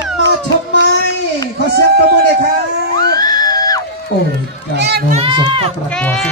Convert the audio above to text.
บมาทำไม ขอเสียงประมือหน่อยครับ โอ้ยกาบน้องสมกับประกอบ